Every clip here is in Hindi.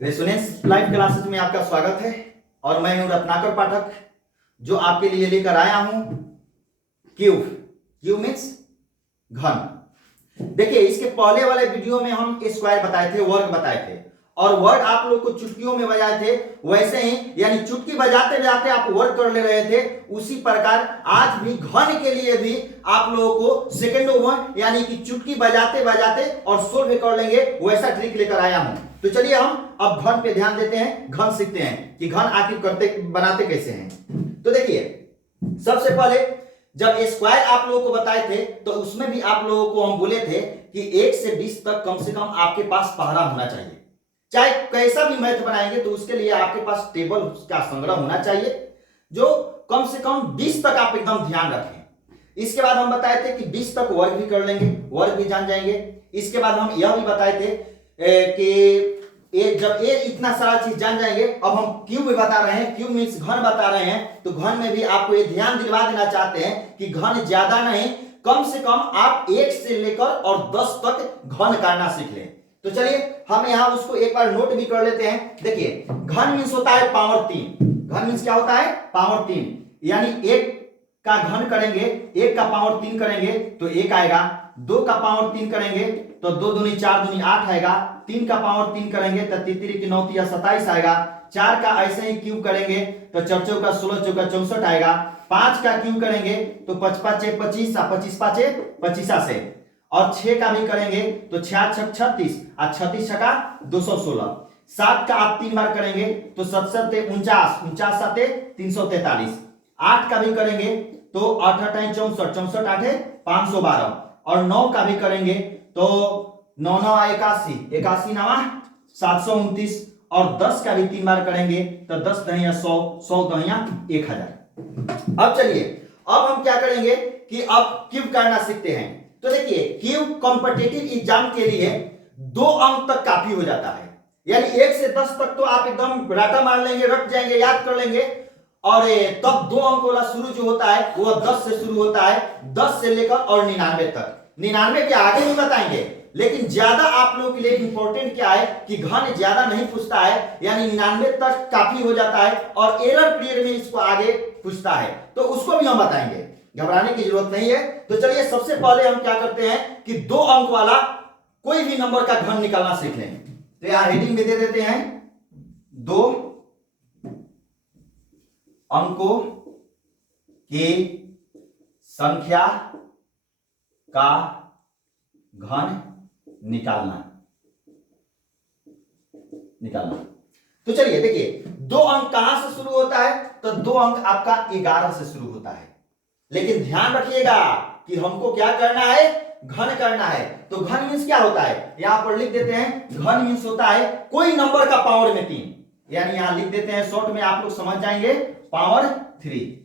रेजोनेंस लाइव क्लासेस में आपका स्वागत है और मैं हूं रत्नाकर पाठक जो आपके लिए लेकर आया हूं क्यूब। क्यूब मीन्स घन। देखिए, इसके पहले वाले वीडियो में हम स्क्वायर बताए थे, वर्ग बताए थे और वर्ग आप लोग को चुटकियों में बजाए थे। वैसे ही यानी चुटकी बजाते बजाते आप वर्ग कर ले रहे थे, उसी प्रकार आज भी घन के लिए भी आप लोगों को सेकेंडो वन यानी कि चुटकी बजाते बजाते और सोल्व कर लेंगे, वैसा ट्रिक लेकर आया हूं। तो चलिए हम अब घन पे ध्यान देते हैं, घन सीखते हैं कि घन आखिर करते बनाते कैसे हैं। तो देखिए, सबसे पहले जब स्क्वायर आप लोगों को बताए थे तो उसमें भी आप लोगों को हम बोले थे कि 1 से 20 तक कम से कम आपके पास पहरा होना चाहिए। चाहे कैसा भी मैथ बनाएंगे तो उसके लिए आपके पास टेबल का संग्रह होना चाहिए जो कम से कम 20 तक आप एकदम ध्यान रखें। इसके बाद हम बताए थे कि 20 तक वर्ग भी कर लेंगे, वर्ग भी जान जाएंगे। इसके बाद हम यह भी बताए थे कि जब ये इतना सारा चीज जान जाएंगे, अब हम क्यूब बता रहे हैं, क्यूब मीन्स घन बता रहे हैं, तो घन में भी आपको ये ध्यान दिलवा देना चाहते हैं कि घन ज्यादा नहीं, कम से कम आप 1 से लेकर और 10 तक घन करना सीख लें। तो चलिए हम यहाँ उसको एक बार नोट भी कर लेते हैं। देखिए, घन मीन्स होता है पावर 3। घन मीन्स क्या होता है? पावर 3। यानी 1 का घन करेंगे, 1 का पावर 3 करेंगे तो 1 आएगा, 2 का पावर 3 करेंगे तो 2 दूनी 4 दूनी 8 आएगा, 3 का पावर 3 करेंगे तो 3 की 9 या 27 आएगा, 4 का ऐसे ही क्यूब करेंगे तो 4 चौका 16 चौका 64 आएगा, 5 का क्यूब करेंगे तो 5 5 25 और 25 5 25 से, और 6 का भी करेंगे तो 6 6 36 और 36 छका 216, 7 का आप 3 बार करेंगे तो 7 7 49, 49 7 343, 8 का भी करेंगे तो 8 8 64, 64 8 512, और 9 का भी करेंगे तो 9 9 81, 81 9 729, और 10 का भी 3 बार करेंगे तो 10 दहिया 100, 100 दहिया 1000। अब चलिए, अब हम क्या करेंगे कि अब क्यूब करना सीखते हैं। तो देखिए, क्यूब कॉम्पिटिटिव एग्जाम के लिए 2 अंक तक काफी हो जाता है, यानी 1 से 10 तक तो आप एकदम राटा मार लेंगे, रट जाएंगे, याद कर लेंगे, और तब 2 अंक वाला शुरू जो होता है वो 10 से शुरू होता है, 10 से लेकर और 99 तक। 99 के आगे नहीं बताएंगे, लेकिन ज्यादा आप लोगों के लिए इंपॉर्टेंट क्या है कि घन ज्यादा नहीं पूछता है, यानी 99 तक काफी हो जाता है, और एरर पीरियड में इसको आगे पूछता है तो उसको भी हम बताएंगे, घबराने की जरूरत नहीं है। तो चलिए सबसे पहले हम क्या करते हैं कि 2 अंक वाला कोई भी नंबर का घन निकालना सीख लें। तो यहां हेडिंग में दे देते हैं 2 अंकों की संख्या का घन निकालना। तो चलिए देखिए, 2 अंक कहां से शुरू होता है? तो 2 अंक आपका 11 से शुरू होता है, लेकिन ध्यान रखिएगा कि हमको क्या करना है? घन करना है। तो घन मीन्स क्या होता है? यहां पर लिख देते हैं, घन मीन्स होता है कोई नंबर का पावर में 3, यानी यहां लिख देते हैं शॉर्ट में, आप लोग समझ जाएंगे, पावर 3।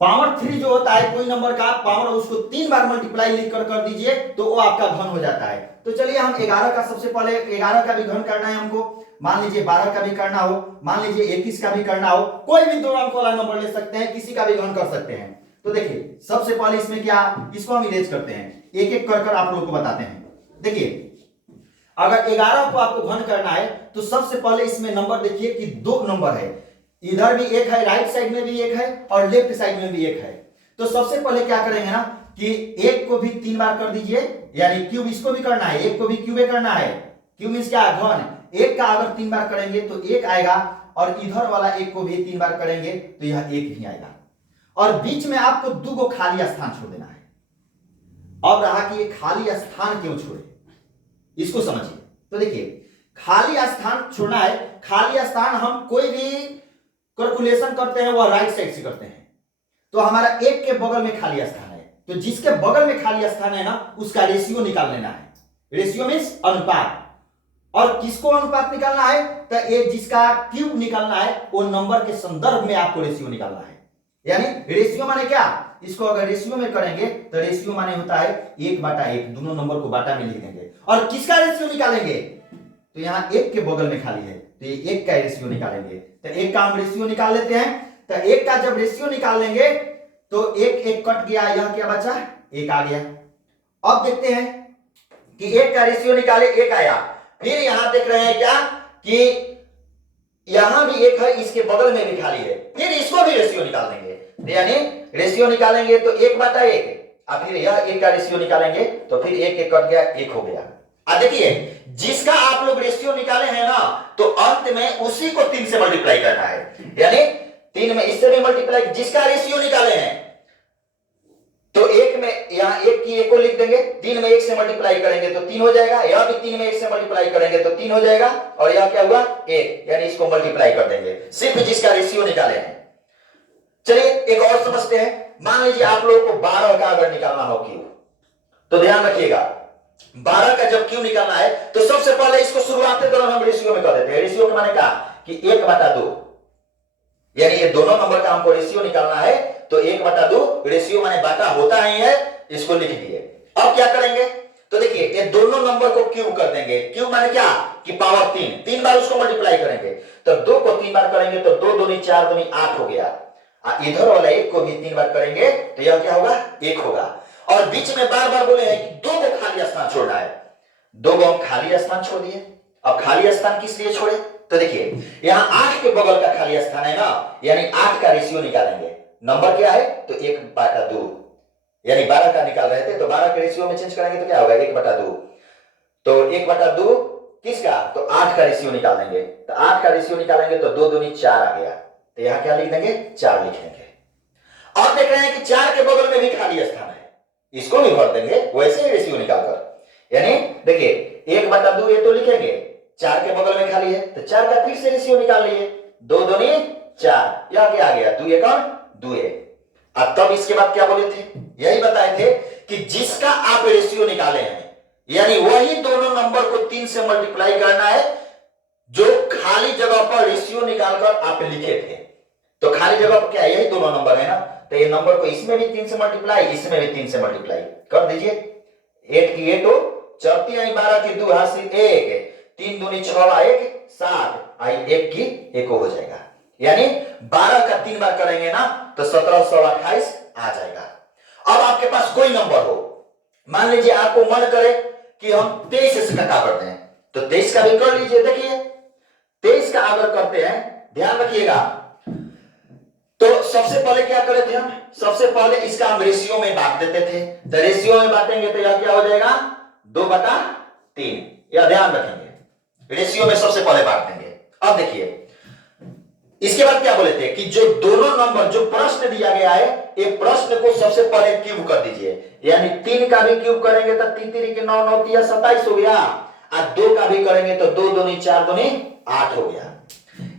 पावर 3 जो होता है कोई नंबर का पावर, उसको 3 बार मल्टीप्लाई लिखकर कर दीजिए तो वो आपका घन हो जाता है। तो चलिए हम 11 का, सबसे पहले 11 का भी घन करना है हमको, मान लीजिए 12 का भी करना हो, मान लीजिए 21 का भी करना हो, कोई भी 2 अंक वाला नंबर ले सकते हैं, किसी का भी घन कर सकते हैं। तो देखिए सबसे पहले इसमें क्या, इसको हम इरेज करते हैं, एक एक कर आप लोग को बताते हैं। देखिए, अगर 11 को आपको घन करना है तो सबसे पहले इसमें नंबर देखिए कि 2 नंबर है, इधर भी एक है, राइट साइड में भी एक है और लेफ्ट साइड में भी एक है। तो सबसे पहले क्या करेंगे ना कि 1 को भी 3 बार कर दीजिए, यानी क्यूब इसको भी करना है, 1 को भी क्यूबे करना है। क्यूब मींस क्या? घन। 1 का अगर 3 बार करेंगे तो 1 आएगा, और इधर वाला 1 को भी 3 बार करेंगे तो यह 1 ही आएगा, और बीच में आपको 2 को खाली स्थान छोड़ देना है। अब रहा कि ये खाली स्थान क्यों छोड़े, इसको समझिए। तो देखिए, खाली स्थान छोड़ना है, खाली स्थान हम कोई भी कैलकुलेशन करते हैं वह राइट साइड से करते हैं। तो हमारा 1 के बगल में खाली स्थान है, तो जिसके बगल में खाली स्थान है ना उसका रेशियो निकाल लेना है। रेशियो मींस अनुपात, और किसको अनुपात निकालना है? तो ये जिसका क्यूब निकालना है वो नंबर के संदर्भ में आपको रेशियो निकालना है। यानी रेशियो माने क्या? इसको अगर रेशियो में करेंगे तो रेशियो माने होता है 1/1, दोनों नंबर को बाटा में लिख देंगे। और किसका रेशियो निकालेंगे? तो यहां 1 के बगल में खाली है तो ये 1 का रेशियो निकालेंगे। तो 1 का हम रेशियो निकाल लेते हैं। तो 1 का जब रेशियो निकालेंगे तो 1 1 कट गया, यह क्या बचा? 1 आ गया। अब देखते हैं कि 1 का रेशियो निकाले, 1 आया, फिर यहां देख रहे हैं क्या कि यहां भी एक है, इसके बगल में भी खाली है, फिर इसको भी रेशियो निकाल देंगे, यानी रेशियो निकालेंगे तो 1/1, और फिर यह एक का रेशियो निकालेंगे तो फिर एक कट गया, 1 हो गया। अब देखिए जिसका आप लोग रेशियो निकाले हैं ना, तो अंत में उसी को 3 से मल्टीप्लाई करना है, यानी 3 में इससे भी मल्टीप्लाई, जिसका रेशियो निकाले हैं तो 1 में यहां 1 की 1 को लिख देंगे, 3 में 1 से मल्टीप्लाई करेंगे तो 3 हो जाएगा, यह भी 3 में 1 से मल्टीप्लाई करेंगे तो 3 हो जाएगा, और यह क्या हुआ 1, यानी इसको मल्टीप्लाई कर देंगे सिर्फ जिसका रेशियो निकाले हैं। चलिए एक और समझते हैं। मान लीजिए आप लोगों को 12 का अगर निकालना हो क्यू, तो ध्यान रखिएगा 12 का जब क्यू निकालना है तो सबसे पहले इसको शुरुआत के दौरान हम रेशियो में कर देते हैं। रेशियो के माने क्या कि 1/2, यानी ये दोनों नंबर का हमको रेशियो निकालना है, तो 1/2 रेशियो माने बाटा होता ही है, इसको लिख दिए। अब क्या करेंगे, तो देखिए ये दोनों नंबर को क्यूब कर देंगे। क्यूब माने क्या कि पावर 3 बार उसको मल्टीप्लाई करेंगे, तो 2 को 3 बार करेंगे तो 2 दूनी 4 दूनी 8 हो गया, इधर वाला 1 को भी 3 बार करेंगे तो यह क्या होगा 1 होगा। और बीच में बार बार बोले हैं कि 2 को खाली स्थान छोड़ना है, 2 को हम खाली स्थान छोड़ दिए। अब खाली स्थान किस लिए छोड़े, तो देखिए यहां 8 के बगल का खाली स्थान है ना, यानी 8 का रेशियो निकालेंगे। नंबर क्या है तो 1/2, यानी 12 का निकाल रहे थे तो 12 के रेशियो में चेंज करेंगे तो क्या होगा 1/2, तो 1/2 किसका, तो 8 का रेशियो निकाल देंगे, तो 8 का रेशियो निकालेंगे तो 2 दूनी 4 आ गया, तो यहां क्या लिख देंगे 4 लिख देंगे। और देख रहे हैं कि 4 के बगल में भी खाली स्थान है, इसको भी भर देंगे वैसे ही रेशियो निकालकर, यानी देखिए 1/2 ये तो लिखेंगे, 4 के बगल में खाली है तो 4 का फिर से रेशियो निकाल लिए, 2 दूनी 4, यह क्या आ गया 2 1 2। अब तब इसके बाद क्या बोले थे, यही बताए थे कि जिसका आप रेशियो निकाले हैं, यानी वही दोनों नंबर को 3 से मल्टीप्लाई करना है जो खाली जगह पर रेशियो निकालकर आप लिखे थे। तो खाली जगह पर क्या है, यही दोनों नंबर है ना, तो ये नंबर को इसमें भी 3 से मल्टीप्लाई, इसमें भी 3 से मल्टीप्लाई कर दीजिए। 8 की 8 चौथी आई 12 की 2 हासिल 1, 3 दूनी 6 1 7 आई 1 की 1 हो जाएगा, यानी 12 का 3 बार करेंगे ना तो 1728 आ जाएगा। अब आपके पास कोई नंबर हो, मान लीजिए आपको मन करे कि हम 23 से घटा करते हैं, तो 23 का भी कर लीजिए। देखिए 23 का अगर करते हैं, ध्यान रखिएगा, तो सबसे पहले क्या करे थे हम, सबसे पहले इसका हम रेशियो में बांट देते थे, तो रेशियो में बांटेंगे तो यह क्या हो जाएगा 2/3, यह ध्यान रखेंगे, रेशियो में सबसे पहले बांट देंगे। अब देखिए इसके बाद क्या बोले थे कि जो दोनों नंबर जो प्रश्न दिया गया है, एक प्रश्न को सबसे पहले क्यूब कर दीजिए, यानी 3 का भी क्यूब करेंगे तो 3 3 के 9 9 3 27 हो गया, और 2 का भी करेंगे तो 2 दूनी 4 दूनी 8 हो गया।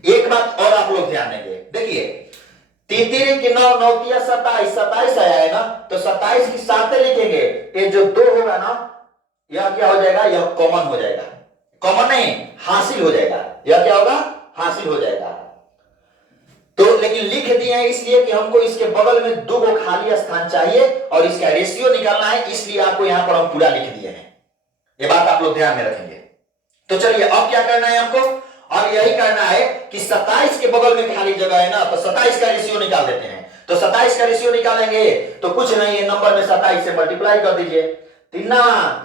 एक बात और आप लोग ध्यान देंगे, देखिए 3 3 के 9 9 3 27 27 आया है ना, तो 27 की 7 लिखेंगे, ये जो 2 होगा ना यह क्या हो जाएगा, यह कॉमन हो जाएगा, कॉमन नहीं हासिल हो जाएगा, यह क्या होगा हासिल हो जाएगा। तो लेकिन लिख दिए हैं इसलिए कि हमको इसके बगल में 2 को खाली स्थान चाहिए और इसका रेशियो निकालना है, इसलिए आपको यहां पर हम पूरा लिख दिए हैं, ये बात आप लोग ध्यान में रखेंगे। तो चलिए अब क्या करना है हमको, अब यही करना है कि 27 के बगल में खाली जगह है ना, तो 27 का रेशियो निकाल देते हैं। तो 27 का रेशियो निकालेंगे तो कुछ नहीं है, नंबर में 27 से मल्टीप्लाई कर दीजिए, 3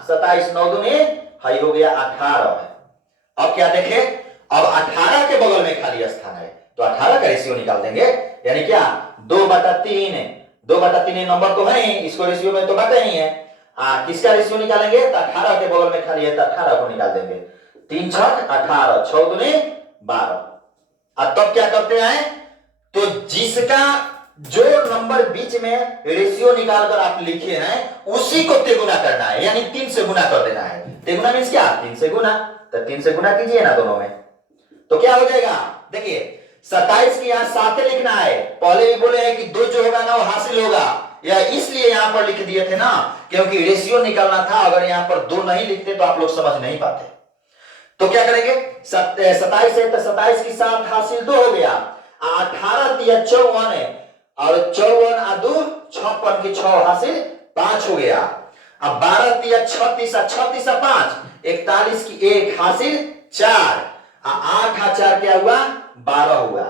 27 9 दूनी हाई हो गया 18। अब क्या देखें, अब 18 के बगल में खाली स्थान है तो 18 का रेशियो निकाल देंगे, यानी क्या 2/3, 2/3 नंबर तो है ही, इसको रेशियो में तो बांटे ही है, किसका रेशियो निकालेंगे तो 18 के बगल में खाली है तो 18 को निकाल देंगे, 3 6 18 6 दूनी 12। अब तब क्या करते हैं, तो जिसका जो नंबर बीच में रेशियो निकालकर आप लिखे हैं उसी को तिगुना करना है, यानी 3 से गुना कर देना है। तिगुना मींस क्या 3 से गुना, तो 3 से गुना कीजिए ना दोनों में, तो क्या हो जाएगा, देखिए 27 की यहां 7 लिखना है, पहले भी बोले हैं कि 2 जो होगा ना वो हासिल होगा, या इसलिए यहां पर लिख दिए थे ना क्योंकि रेशियो निकालना था, अगर यहां पर 2 नहीं लिखते तो आप लोग समझ नहीं पाते। तो क्या करेंगे 27 है तो 27 की 7 हासिल 2 हो गया, 18 3 54 है और 54 आ 2 56 की 6 हासिल 5 हो गया। अब 12 3 36 36 5 41 की 1 हासिल 4, 8 4 क्या हुआ 12 हुआ।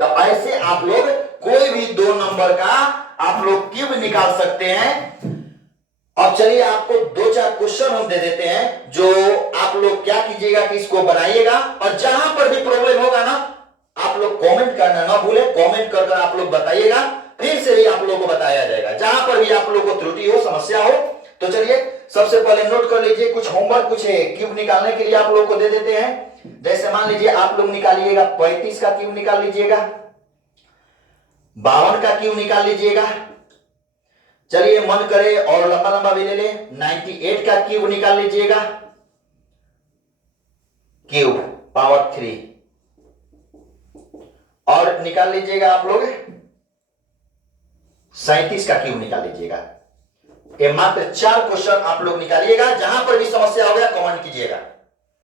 तो ऐसे आप लोग कोई भी 2 नंबर का आप लोग क्यूब निकाल सकते हैं। अब चलिए आपको 2 4 क्वेश्चन हम दे देते हैं जो आप आप लोग क्या कीजिएगा कि इसको बनाइएगा, और जहां पर भी प्रॉब्लम होगा ना आप लोग कमेंट करना ना भूले, कमेंट कर आप लोग बताइएगा, फिर से भी आप लोगों को बताया जाएगा जहां पर भी आप लोगों को त्रुटि हो, समस्या हो। तो चलिए सबसे पहले नोट कर लीजिए, कुछ होमवर्क कुछ है क्यूब निकालने के लिए आप लोगों को दे देते हैं। जैसे मान लीजिए आप लोग निकालिएगा 35 का क्यूब निकाल लीजिएगा, 52 का क्यूब निकाल लीजिएगा, चलिए मन करे और लंबा लंबा भी ले ले, 98 का क्यूब निकाल लीजिएगा, क्यूब पावर 3, और निकाल लीजिएगा आप लोग 37 का क्यूब निकाल लीजिएगा। ये मात्र 4 क्वेश्चन आप लोग निकालिएगा, जहां पर भी समस्या हो गया कमेंट कीजिएगा।